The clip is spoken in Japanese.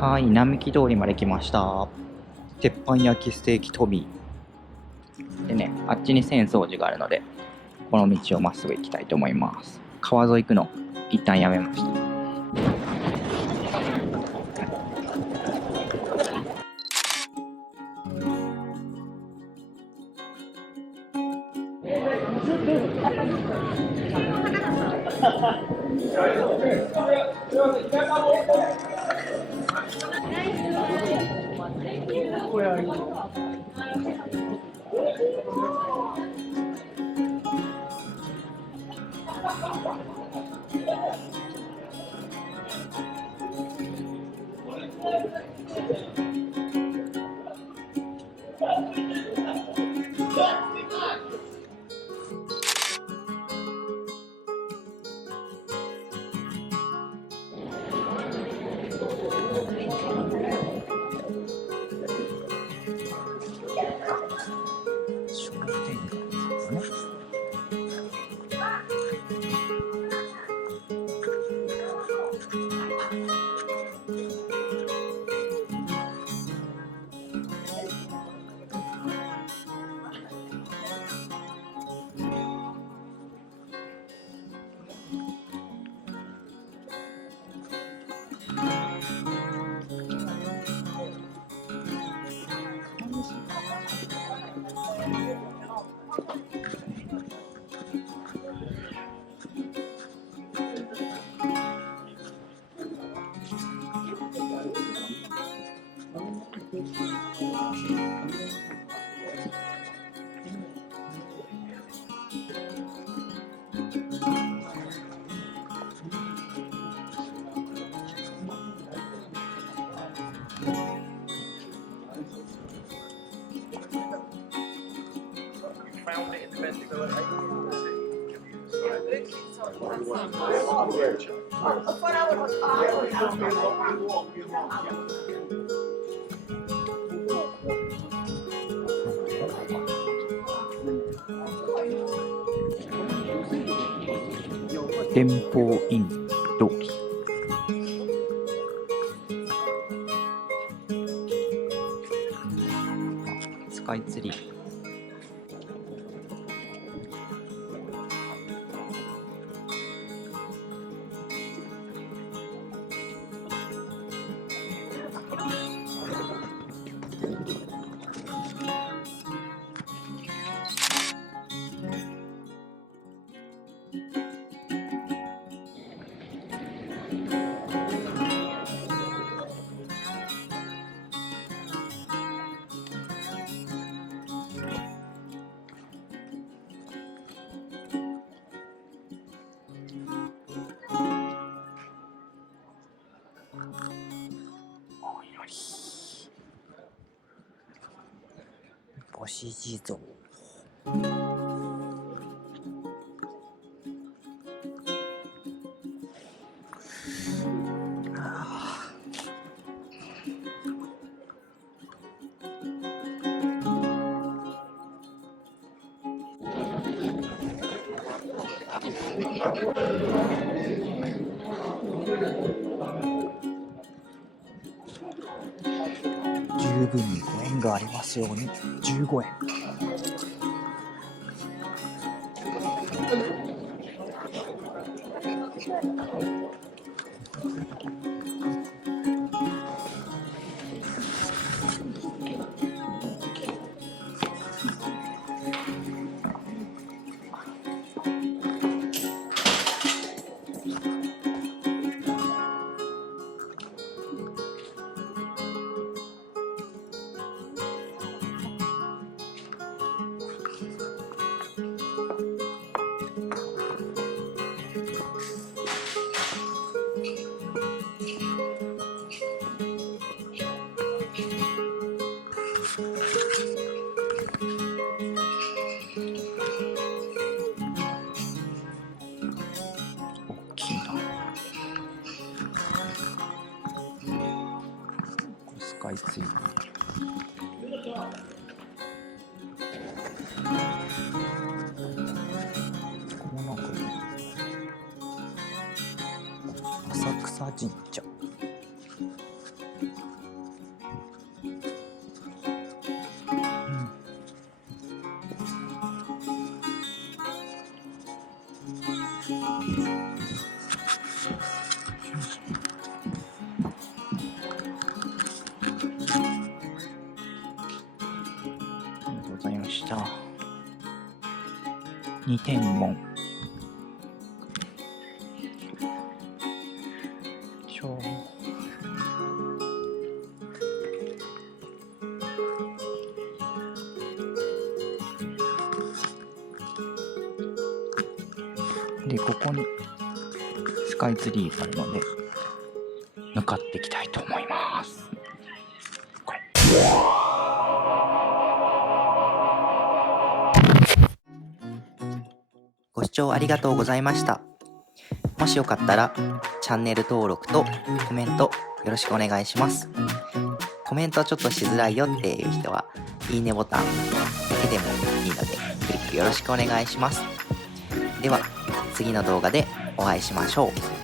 はい、並木通りまで来ました。鉄板焼きステーキトミーでね、あっちに浅草寺があるので、この道をまっすぐ行きたいと思います。川沿い行くの一旦やめました。電報院通り。スカイツリー。星地蔵。十分にご縁がありますように。15円。スカイツリー。この中に浅草神社。がとうございました。2点門。で、ここにスカイツリーがあるので、向かっていきたいと思います。これ。ご視聴ありがとうございました。もしよかったら、チャンネル登録とコメントよろしくお願いします。コメントちょっとしづらいよっていう人は、いいねボタンだけでもいいので、クリックよろしくお願いします。では、次の動画でお会いしましょう。